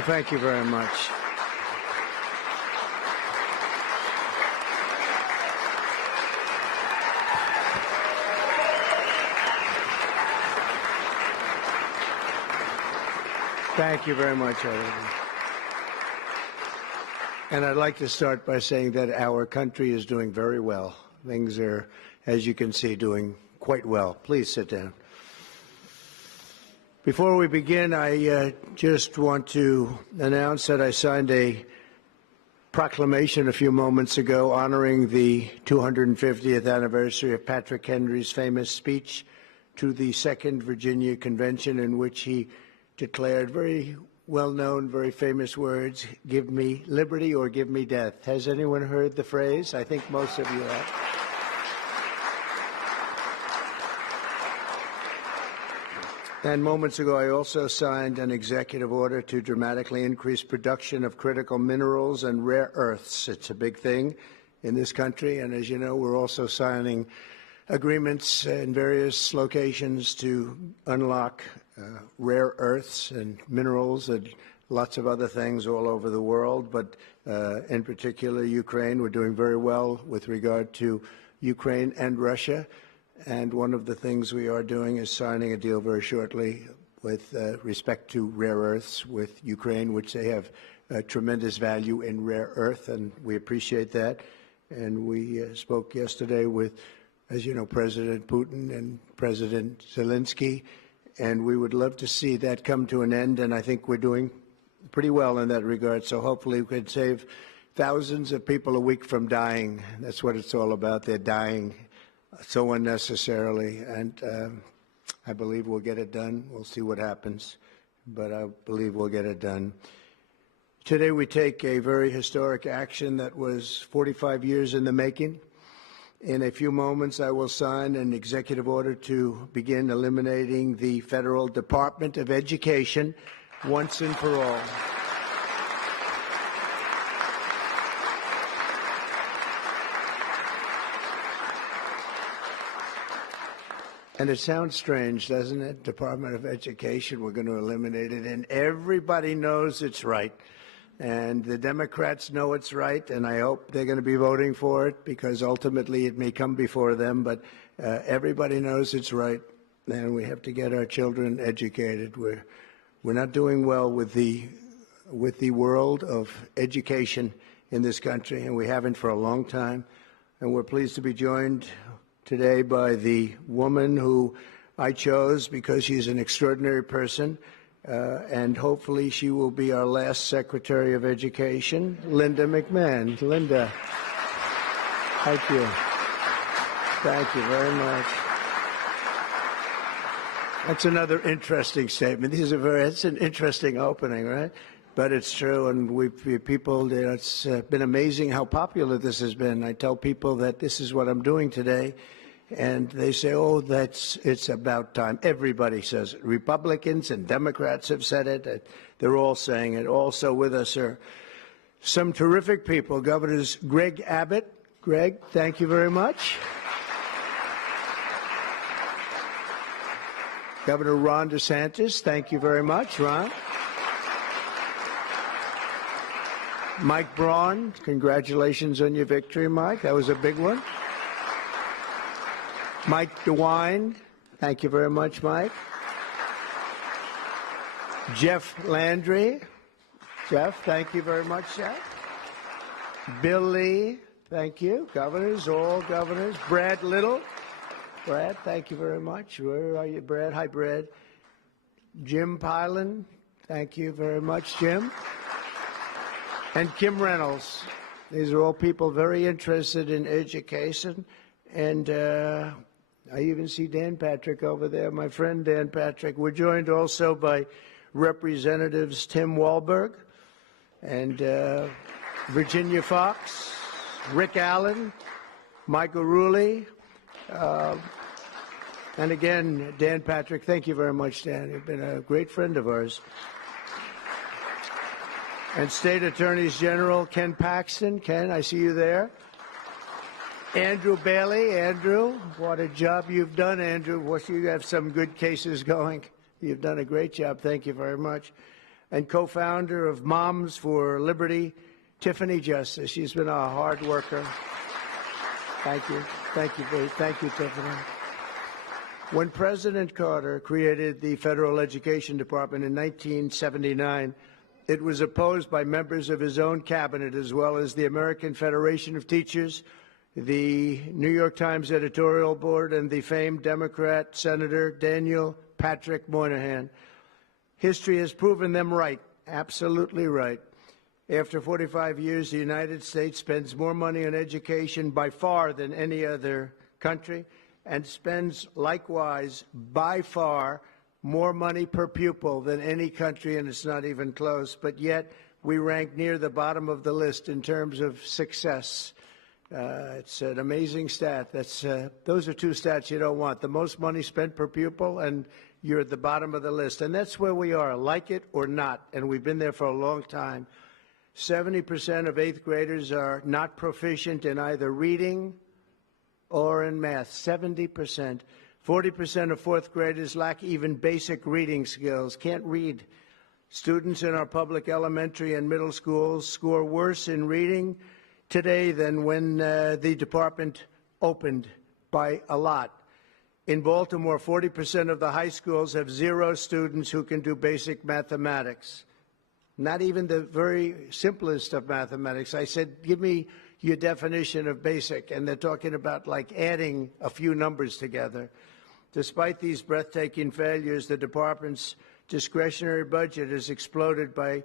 Well, thank you very much. Thank you very much, everyone. And I'd like to start by saying that our country is doing very well. Things are, as you can see, doing quite well. Please sit down. Before we begin, I just want to announce that I signed a proclamation a few moments ago honoring the 250th anniversary of Patrick Henry's famous speech to the Second Virginia Convention, in which he declared very well-known, very famous words, "Give me liberty or give me death." Has anyone heard the phrase? I think most of you have. And moments ago, I also signed an executive order to dramatically increase production of critical minerals and rare earths. It's a big thing in this country, and as you know, we're also signing agreements in various locations to unlock rare earths and minerals and lots of other things all over the world, but in particular Ukraine. We're doing very well with regard to Ukraine and Russia, and one of the things we are doing is signing a deal very shortly with respect to rare earths with Ukraine, which they have tremendous value in rare earth, and we appreciate that. And we spoke yesterday with, as you know, President Putin and President Zelensky, and we would love to see that come to an end, and I think we're doing pretty well in that regard. So hopefully we could save thousands of people a week from dying. That's what it's all about. They're dying so unnecessarily, and I believe we'll get it done. We'll see what happens, but I believe we'll get it done. Today we take a very historic action that was 45 years in the making. In a few moments, I will sign an executive order to begin eliminating the Federal Department of Education once and for all. And it sounds strange, doesn't it? Department of Education, we're going to eliminate it, and everybody knows it's right. And the Democrats know it's right, and I hope they're going to be voting for it, because ultimately it may come before them, but everybody knows it's right, and we have to get our children educated. We're not doing well with the world of education in this country, and we haven't for a long time. And we're pleased to be joined today by the woman who I chose because she's an extraordinary person. And hopefully she will be our last Secretary of Education, Linda McMahon. Linda, thank you. Thank you very much. That's another interesting statement. It's an interesting opening, right? But it's true, and it's been amazing how popular this has been. I tell people that this is what I'm doing today, and they say, "Oh, it's about time." Everybody says it. Republicans and Democrats have said it. They're all saying it. Also with us are some terrific people. Governors Greg Abbott. Greg, thank you very much. Governor Ron DeSantis, thank you very much, Ron. Mike Braun, congratulations on your victory, Mike. That was a big one. Mike DeWine, thank you very much, Mike. Jeff Landry. Jeff, thank you very much, Jeff. Bill Lee, thank you. Governors, all governors. Brad Little. Brad, thank you very much. Where are you, Brad? Hi, Brad. Jim Pilan, thank you very much, Jim. And Kim Reynolds. These are all people very interested in education. And I even see Dan Patrick over there, my friend Dan Patrick. We're joined also by Representatives Tim Walberg and Virginia Fox, Rick Allen, Michael Rulli, and again, Dan Patrick. Thank you very much, Dan. You've been a great friend of ours. And State Attorneys General Ken Paxton. Ken, I see you there. Andrew Bailey. Andrew, what a job you've done, Andrew. You have some good cases going. You've done a great job. Thank you very much. and co-founder of Moms for Liberty, Tiffany Justice. She's been a hard worker. Thank you. Thank you, Bruce. Thank you, Tiffany. When President Carter created the Federal Education Department in 1979, it was opposed by members of his own cabinet, as well as the American Federation of Teachers, the New York Times editorial board, and the famed Democrat Senator Daniel Patrick Moynihan. History has proven them right, absolutely right. After 45 years, the United States spends more money on education by far than any other country, and spends likewise by far more money per pupil than any country, and it's not even close. But yet we rank near the bottom of the list in terms of success. It's an amazing stat. Those are two stats you don't want: the most money spent per pupil, and you're at the bottom of the list. And that's where we are, like it or not, and we've been there for a long time. 70% of 8th graders are not proficient in either reading or in math. 70%. 40% of 4th graders lack even basic reading skills, can't read. Students in our public elementary and middle schools score worse in reading today than when the department opened, by a lot. In Baltimore, 40% of the high schools have 0 students who can do basic mathematics. Not even the very simplest of mathematics. I said, give me your definition of basic, and they're talking about like adding a few numbers together. Despite these breathtaking failures, the department's discretionary budget has exploded by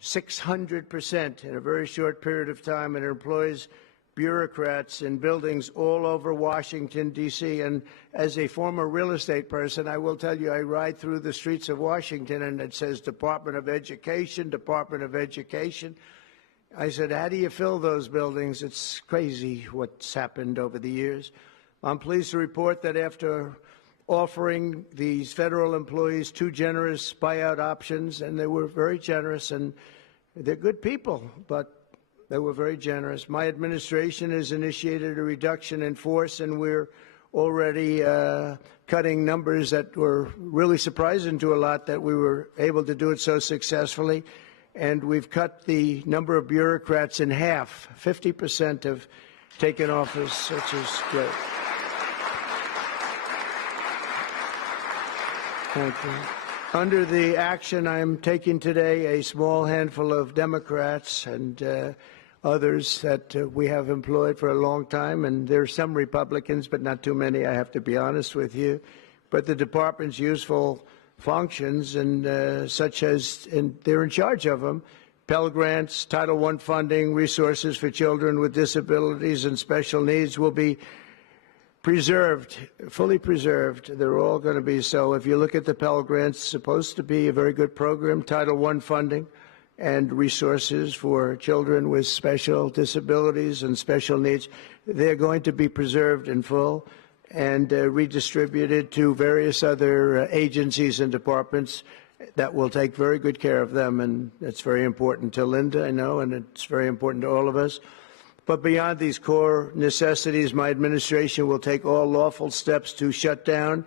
600% in a very short period of time, and it employs bureaucrats in buildings all over Washington, D.C. And as a former real estate person, I will tell you, I ride through the streets of Washington and it says Department of Education, Department of Education. I said, how do you fill those buildings? It's crazy what's happened over the years. I'm pleased to report that after offering these federal employees 2 generous buyout options, and they were very generous, and they're good people, but they were very generous. My administration has initiated a reduction in force, and we're already cutting numbers that were really surprising to a lot, that we were able to do it so successfully. And we've cut the number of bureaucrats in half. 50% have taken office, which is great. Thank you. Under the action I'm taking today, a small handful of Democrats and others that we have employed for a long time, and there are some Republicans, but not too many, I have to be honest with you. But the department's useful functions, and such as, and they're in charge of them: Pell Grants, Title I funding, resources for children with disabilities and special needs will be preserved, fully preserved. They're all going to be so. If you look at the Pell Grants, it's supposed to be a very good program. Title I funding and resources for children with special disabilities and special needs, they're going to be preserved in full and redistributed to various other agencies and departments that will take very good care of them. And it's very important to Linda, I know, and it's very important to all of us. But beyond these core necessities, my administration will take all lawful steps to shut down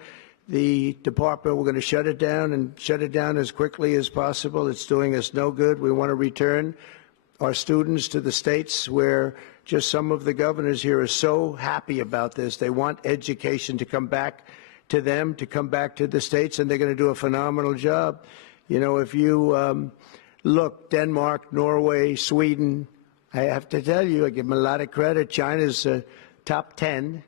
the department. We're going to shut it down, and shut it down as quickly as possible. It's doing us no good. We want to return our students to the states where just some of the governors here are so happy about this. They want education to come back to them, to come back to the states, and they're going to do a phenomenal job. You know, if you look, Denmark, Norway, Sweden, I have to tell you, I give them a lot of credit. China's top 10.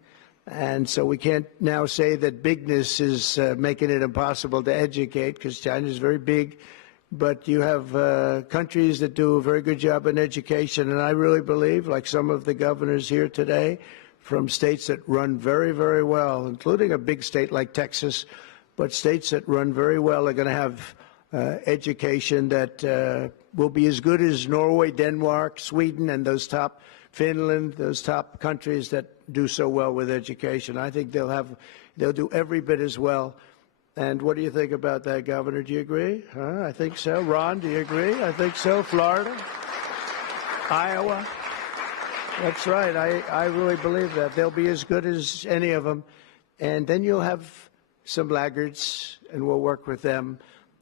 And so we can't now say that bigness is making it impossible to educate, because China is very big. But you have countries that do a very good job in education. And I really believe, like some of the governors here today, from states that run very, very well, including a big state like Texas, but states that run very well are going to have education that will be as good as Norway, Denmark, Sweden, and those top, Finland, those top countries that do so well with education. I think they'll do every bit as well. And what do you think about that, Governor? Do you agree? I think so. Ron, do you agree? I think so. Florida? Iowa? That's right. I really believe that. They'll be as good as any of them. And then you'll have some laggards, and we'll work with them.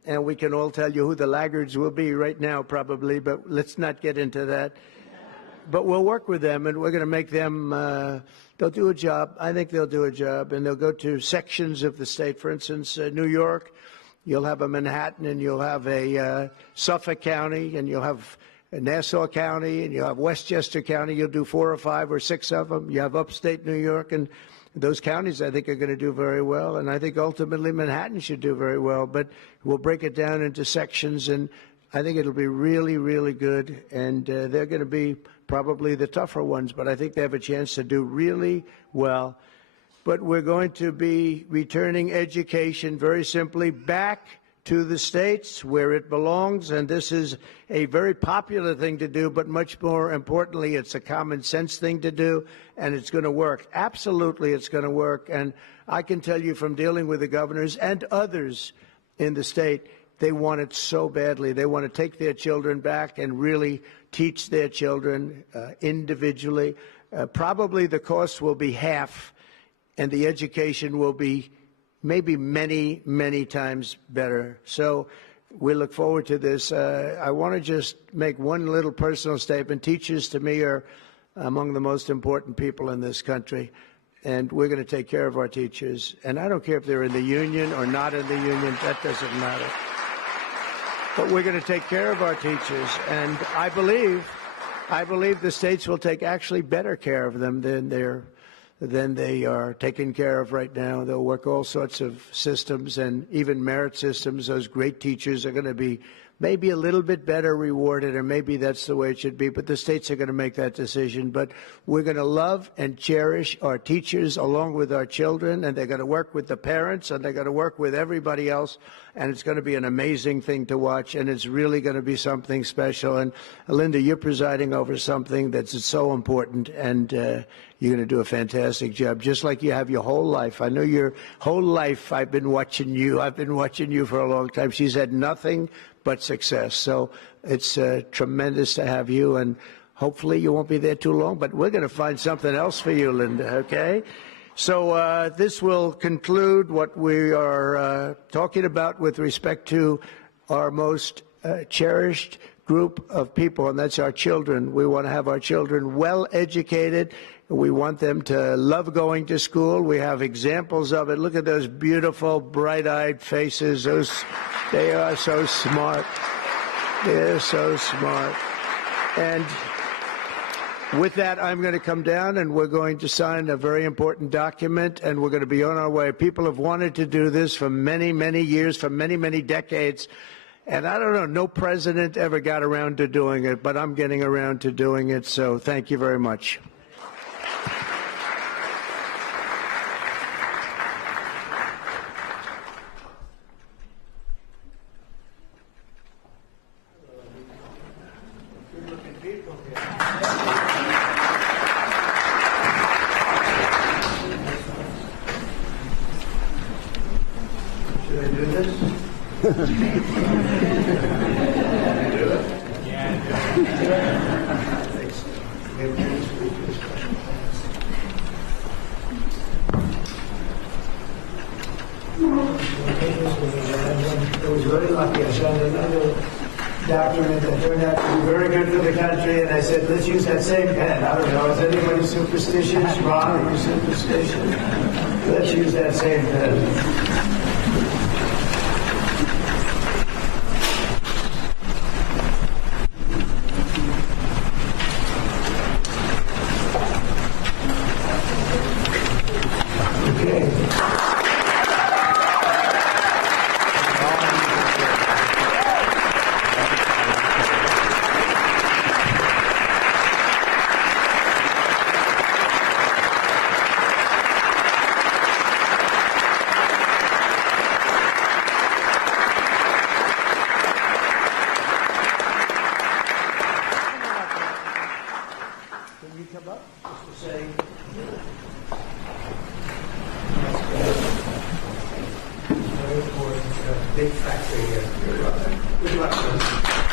and we can all tell you who the laggards will be right now probably, but let's not get into that. But we'll work with them, and we're going to make them, they'll do a job. I think they'll do a job, and they'll go to sections of the state. For instance, New York, you'll have a Manhattan, and you'll have a Suffolk County, and you'll have Nassau County, and you'll have Westchester County. You'll do 4 or 5 or 6 of them. You have upstate New York, and those counties, I think, are going to do very well. And I think ultimately Manhattan should do very well. But we'll break it down into sections, and I think it'll be really, really good. And they're going to be probably the tougher ones, but I think they have a chance to do really well. But we're going to be returning education very simply back to the states where it belongs, and this is a very popular thing to do, but much more importantly, it's a common sense thing to do, and it's going to work. Absolutely, it's going to work. And I can tell you from dealing with the governors and others in the state, they want it so badly. They want to take their children back and really teach their children individually. Probably the cost will be half, and the education will be maybe many, many times better. So we look forward to this. I want to just make one little personal statement. Teachers, to me, are among the most important people in this country, and we're going to take care of our teachers. And I don't care if they're in the union or not in the union. That doesn't matter. But we're going to take care of our teachers, and I believe the states will take actually better care of them than they are taken care of right now. They'll work all sorts of systems and even merit systems. Those great teachers are going to be maybe a little bit better rewarded, or maybe that's the way it should be, but the states are going to make that decision. But we're going to love and cherish our teachers along with our children, and they're going to work with the parents, and they're going to work with everybody else, and it's going to be an amazing thing to watch, and it's really going to be something special. And Linda, you're presiding over something that's so important, and you're going to do a fantastic job, just like you have your whole life. I know your whole life I've been watching you. I've been watching you for a long time. She's had nothing but success. So it's tremendous to have you, and hopefully you won't be there too long, but we're going to find something else for you, Linda, okay? So this will conclude what we are talking about with respect to our most cherished group of people, and that's our children. We want to have our children well educated. We want them to love going to school. We have examples of it. Look at those beautiful, bright-eyed faces. They are so smart. They're so smart. And with that, I'm going to come down, and we're going to sign a very important document, and we're going to be on our way. People have wanted to do this for many, many years, for many, many decades. And I don't know, no president ever got around to doing it, but I'm getting around to doing it, so thank you very much. Should I do this? I was very lucky. I signed another document that turned out to be very good for the country, and I said, let's use that same pen. I don't know, is anybody superstitious? Ron, are you superstitious? Let's use that same pen. Big factory here. Good luck.